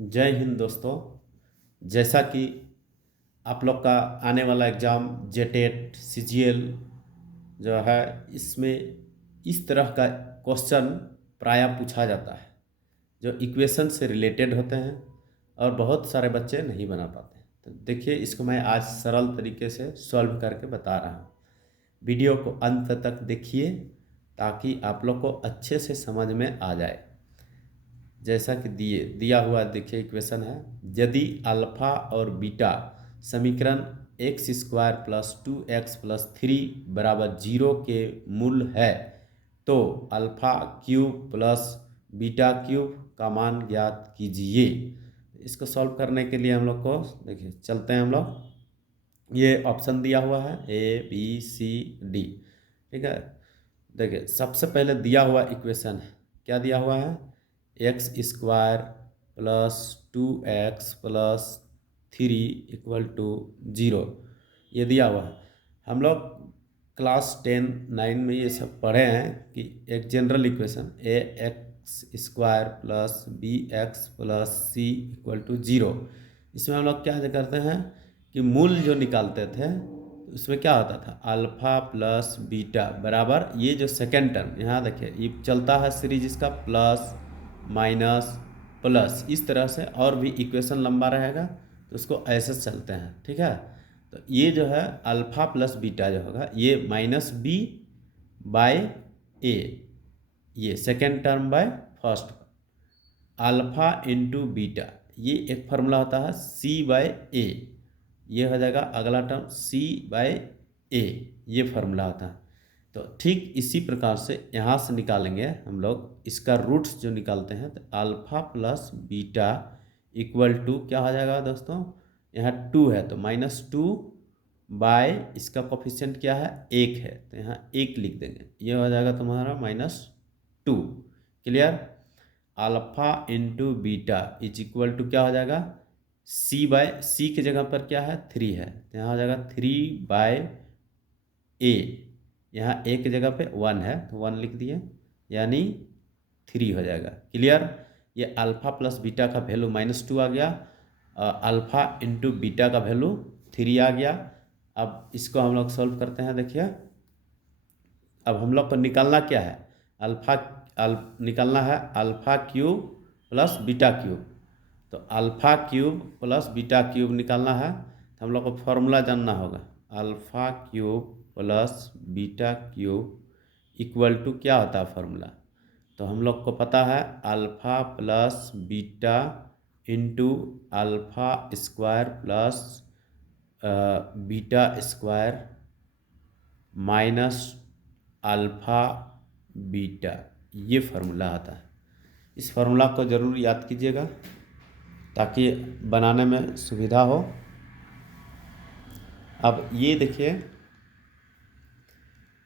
जय हिंद दोस्तों। जैसा कि आप लोग का आने वाला एग्ज़ाम जेटेट सीजीएल जो है, इसमें इस तरह का क्वेश्चन प्रायः पूछा जाता है जो इक्वेशन से रिलेटेड होते हैं और बहुत सारे बच्चे नहीं बना पाते। तो देखिए, इसको मैं आज सरल तरीके से सॉल्व करके बता रहा हूँ। वीडियो को अंत तक देखिए ताकि आप लोग को अच्छे से समझ में आ जाए। जैसा कि दिया हुआ देखिए इक्वेशन है, यदि अल्फा और बीटा समीकरण x square plus 2x plus 3 बराबर 0 के मूल है तो alpha cube plus beta cube का मान ज्ञात कीजिए। इसको सॉल्व करने के लिए हम लोग को देखिए चलते हैं हम लोग। ये ऑप्शन दिया हुआ है ABCD, ठीक है। देखिए, सबसे पहले दिया हुआ इक्वेशन है, क्या दिया हुआ है, x square plus 2x plus 3 equal to 0, ये दिया हुआ है। हम लोग क्लास 10-9 में ये सब पढ़े हैं कि एक general equation a x square plus b x plus c equal to 0, इसमें हम लोग क्या करते हैं कि मूल जो निकालते थे तो उसमें क्या होता था, अल्फ़ा प्लस बीटा बराबर ये जो सेकेंड टर्म यहाँ देखिए ये चलता है सीरीज इसका प्लस माइनस प्लस, इस तरह से और भी इक्वेशन लंबा रहेगा तो उसको ऐसे चलते हैं, ठीक है। तो ये जो है अल्फ़ा प्लस बीटा जो होगा ये माइनस बी बाय ए, ये second term by first, alpha into beta ये एक फार्मूला होता है सी बाय ए, ये हो जाएगा अगला टर्म सी बाय ए, ये फार्मूला होता है। तो ठीक इसी प्रकार से यहाँ से निकालेंगे हम लोग इसका रूट्स जो निकालते हैं, तो alpha plus beta equal to क्या हो जाएगा दोस्तों, यहाँ 2 है तो माइनस 2 बाय इसका कोफिशिएंट क्या है 1 है तो यहाँ 1 लिख देंगे, ये हो जाएगा तुम्हारा -2। Clear. Alpha into beta is equal to क्या हो जाएगा, सी बाय सी की जगह पर क्या है 3 है तो यहाँ हो जाएगा 3 बाय ए, यहाँ ए की जगह पे 1 है तो 1 लिख दिए यानी 3 हो जाएगा। क्लियर। ये अल्फ़ा प्लस बीटा का वैल्यू -2 आ गया, अल्फ़ा इंटू बीटा का वैल्यू 3 आ गया। अब इसको हम लोग सॉल्व करते हैं। देखिए, अब हम लोग को निकालना क्या है, निकालना है alpha cube plus beta cube. तो alpha cube plus beta cube निकालना है तो हम लोग को फॉर्मूला जानना होगा, alpha cube plus beta cube equal to क्या होता है फॉर्मूला, तो हम लोग को पता है alpha plus beta into alpha square plus beta square minus alpha beta, ये फार्मूला आता है। इस फार्मूला को ज़रूर याद कीजिएगा ताकि बनाने में सुविधा हो। अब ये देखिए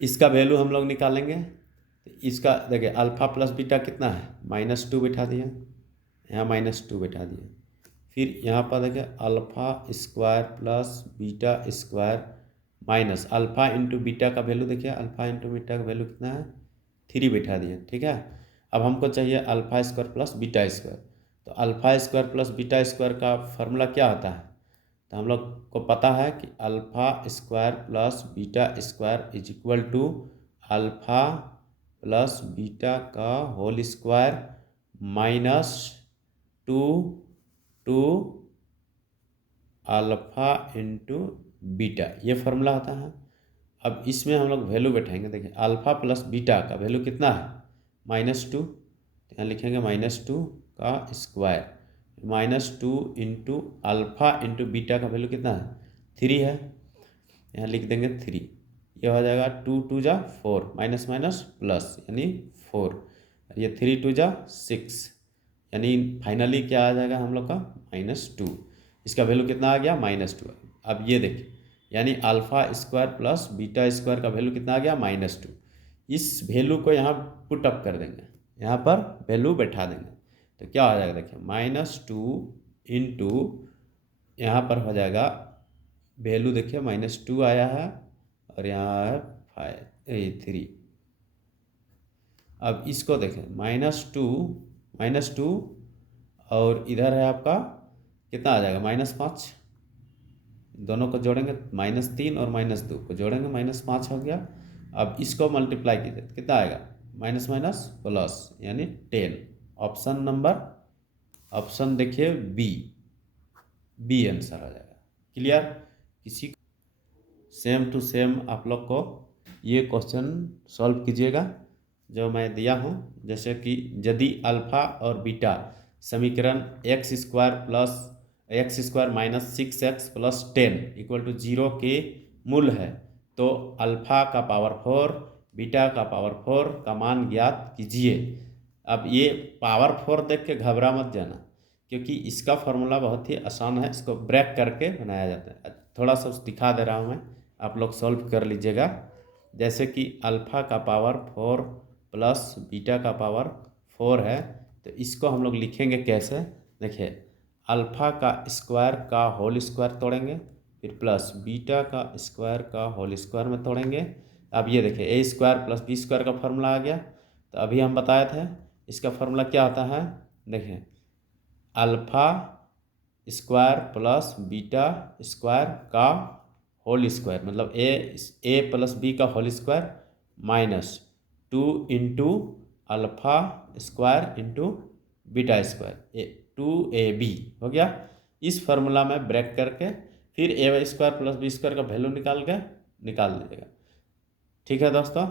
इसका वैल्यू हम लोग निकालेंगे तो इसका देखिए अल्फ़ा प्लस बीटा कितना है -2 बैठा दिए, यहाँ -2 बैठा दिए, फिर यहाँ पर देखिए alpha square plus beta square minus alpha into beta का वैल्यू देखिए, अल्फ़ा इंटू बीटा का वैल्यू कितना है 3 बैठा दिए, ठीक है। अब हमको चाहिए alpha square plus beta square, तो alpha square plus beta square का फार्मूला क्या होता है, तो हम लोग को पता है कि alpha square plus beta square is equal to alpha plus beta का whole square minus 2 two alpha into beta, ये फार्मूला होता है। अब इसमें हम लोग वैल्यू बैठाएंगे। देखिए अल्फ़ा प्लस बीटा का वैल्यू कितना है -2, यहाँ लिखेंगे -2 का square -2 into alpha into beta का वैल्यू कितना है 3 है, यहाँ लिख देंगे 3, ये हो जाएगा 2 2 जा 4 माइनस माइनस प्लस यानी 4, ये 3 2 जा 6 यानी फाइनली क्या आ जाएगा हम लोग का -2, इसका वैल्यू कितना आ गया -2। अब ये देखिए यानी alpha square plus beta square का वैल्यू कितना आ गया -2, इस वैल्यू को यहाँ पुट अप कर देंगे, यहाँ पर वैल्यू बैठा देंगे तो क्या हो जाएगा देखिए -2 इंटू यहाँ पर हो जाएगा वैल्यू देखिए -2 आया है और यहाँ है 3। अब इसको देखें -2 और इधर है आपका कितना आ जाएगा -5, दोनों को जोड़ेंगे -3 और -2 को जोड़ेंगे -5 हो गया। अब इसको मल्टीप्लाई कीजिए तो कितना आएगा, माइनस माइनस प्लस यानी 10। ऑप्शन देखिए बी आंसर आ जाएगा। क्लियर? किसी सेम टू सेम आप लोग को ये क्वेश्चन सॉल्व कीजिएगा जो मैं दिया हूँ। जैसे कि यदि अल्फा और बीटा समीकरण x square minus 6x plus 10 equal to 0 के मूल है, तो अल्फा का पावर 4 बीटा का पावर 4 का मान ज्ञात कीजिए। अब ये पावर 4 देख के घबरा मत जाना, क्योंकि इसका फॉर्मूला बहुत ही आसान है, इसको ब्रेक करके बनाया जाता है। थोड़ा सा दिखा दे रहा हूँ मैं, आप लोग सॉल्व कर लीजिएगा। जैसे कि अल्फा का पावर 4 प्लस बीटा का पावर 4 है, तो इसको हम लोग लिखेंगे कैसे, देखिए अल्फा का स्क्वायर का होल स्क्वायर तोड़ेंगे, फिर प्लस बीटा का स्क्वायर का होल स्क्वायर में तोड़ेंगे। अब ये देखिए ए स्क्वायर प्लस बी स्क्वायर का फॉर्मूला आ गया। तो अभी हम बताए थे इसका फॉर्मूला क्या होता है, देखिए alpha square plus beta square का होल स्क्वायर, मतलब ए प्लस बी का whole square minus 2 into alpha square into beta square 2ab हो गया। इस फार्मूला में ब्रेक करके फिर A square plus B square का वैल्यू निकाल दीजिएगा। ठीक है दोस्तों,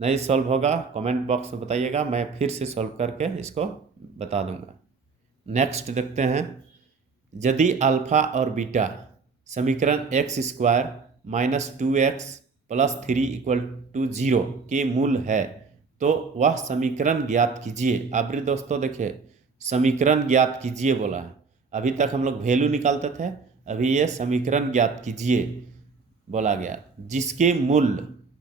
नहीं सॉल्व होगा कमेंट बॉक्स में बताइएगा, मैं फिर से सॉल्व करके इसको बता दूंगा। नेक्स्ट देखते हैं, यदि अल्फा और बीटा समीकरण x square minus 2x plus 3 equal to 0 के मूल है, तो वह समीकरण ज्ञात कीजिए। अब दोस्तों देखिए समीकरण ज्ञात कीजिए बोला है, अभी तक हम लोग वैल्यू निकालते थे, अभी ये समीकरण ज्ञात कीजिए बोला गया, जिसके मूल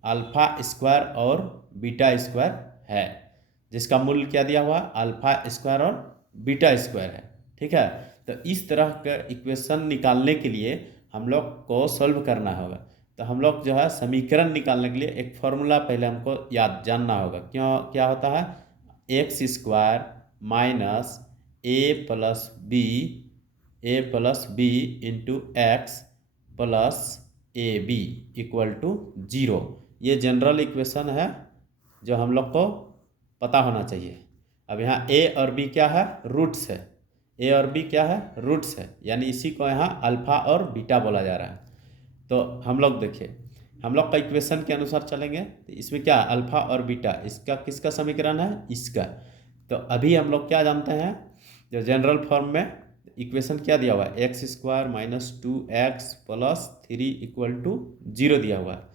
अल्फा स्क्वायर और बीटा स्क्वायर है। जिसका मूल क्या दिया हुआ, अल्फा स्क्वायर और बीटा स्क्वायर है। ठीक है, तो इस तरह का इक्वेशन निकालने के लिए हम लोग को सॉल्व करना होगा। तो हम लोग जो है समीकरण निकालने के लिए एक फॉर्मूला पहले हमको याद जानना होगा। क्या होता है, x square minus A plus B into X plus A B equal to 0। ये जनरल इक्वेशन है जो हम लोग को पता होना चाहिए। अब यहाँ ए और बी क्या है, रूट्स है। ए और बी क्या है, रूट्स है, यानी इसी को यहाँ अल्फा और बीटा बोला जा रहा है। तो हम लोग देखिए, हम लोग का इक्वेशन के अनुसार चलेंगे तो इसमें क्या अल्फा और बीटा, इसका किसका समीकरण है, इसका। तो अभी हम लोग क्या जानते हैं, जो जनरल फॉर्म में इक्वेशन क्या दिया हुआ है, x square minus 2x plus 3 equal to 0 दिया हुआ है।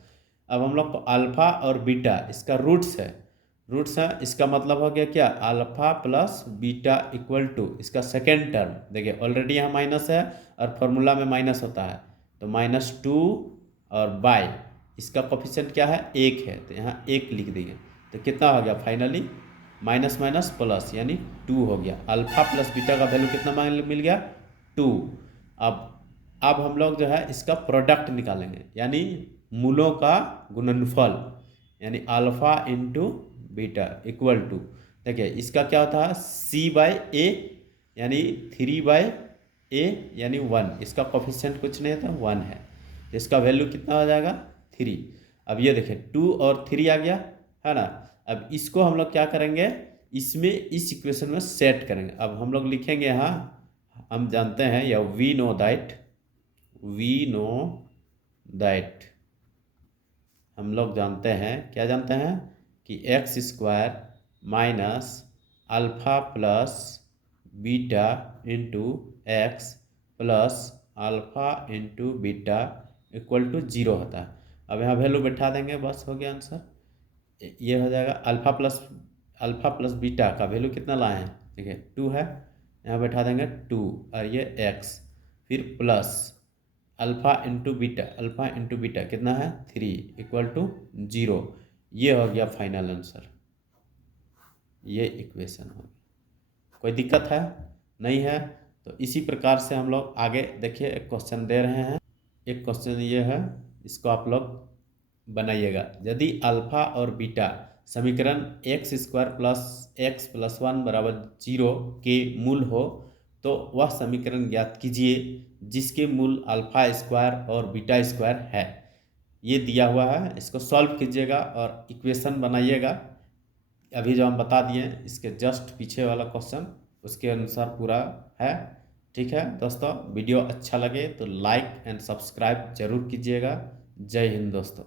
अब हम लोग को अल्फा और बीटा इसका रूट्स है, इसका मतलब हो गया क्या, alpha plus beta equal to इसका सेकेंड टर्म। देखिए ऑलरेडी यहाँ माइनस है और फॉर्मूला में माइनस होता है, तो -2 और बाय इसका कोफिशिएंट क्या है, 1 है, तो यहाँ 1 लिख देंगे। तो कितना हो गया फाइनली, माइनस माइनस प्लस यानी 2 हो गया। अल्फा प्लस बीटा का वैल्यू कितना मिल गया, 2। अब हम लोग जो है इसका प्रोडक्ट निकालेंगे, यानी मूलों का गुणनफल, यानी alpha into beta equal to, देखिए इसका क्या होता है c/a यानी 3/a यानी 1। इसका कोफिशिएंट कुछ नहीं था, 1 है। इसका वैल्यू कितना हो जाएगा, 3। अब ये देखिए 2 और 3 आ गया है ना। अब इसको हम लोग क्या करेंगे, इसमें इस इक्वेशन में सेट करेंगे। अब हम लोग लिखेंगे यहाँ, हम जानते हैं या वी नो दैट हम लोग जानते हैं, क्या जानते हैं कि X square minus alpha plus beta into X plus alpha into beta equal to 0 होता है। अब यहाँ वैल्यू बैठा देंगे, बस हो गया आंसर। ये हो जाएगा अल्फा प्लस बीटा का वैल्यू कितना लाए हैं, देखिए 2 है, यहाँ बैठा देंगे 2 और ये x, फिर प्लस अल्फा इंटू बीटा कितना है 3 इक्वल टू 0। ये हो गया फाइनल आंसर, ये इक्वेशन हो गया। कोई दिक्कत है, नहीं है? तो इसी प्रकार से हम लोग आगे देखिए, एक क्वेश्चन दे रहे हैं। एक क्वेश्चन ये है, इसको आप लोग बनाइएगा। यदि अल्फा और बीटा समीकरण x square plus x plus 1 बराबर 0 के मूल हो तो वह समीकरण ज्ञात कीजिए जिसके मूल अल्फा स्क्वायर और बीटा स्क्वायर है। ये दिया हुआ है, इसको सॉल्व कीजिएगा और इक्वेशन बनाइएगा। अभी जो हम बता दिए इसके जस्ट पीछे वाला क्वेश्चन उसके अनुसार पूरा है। ठीक है दोस्तों, वीडियो अच्छा लगे तो लाइक एंड सब्सक्राइब जरूर कीजिएगा। जय हिंद दोस्तों।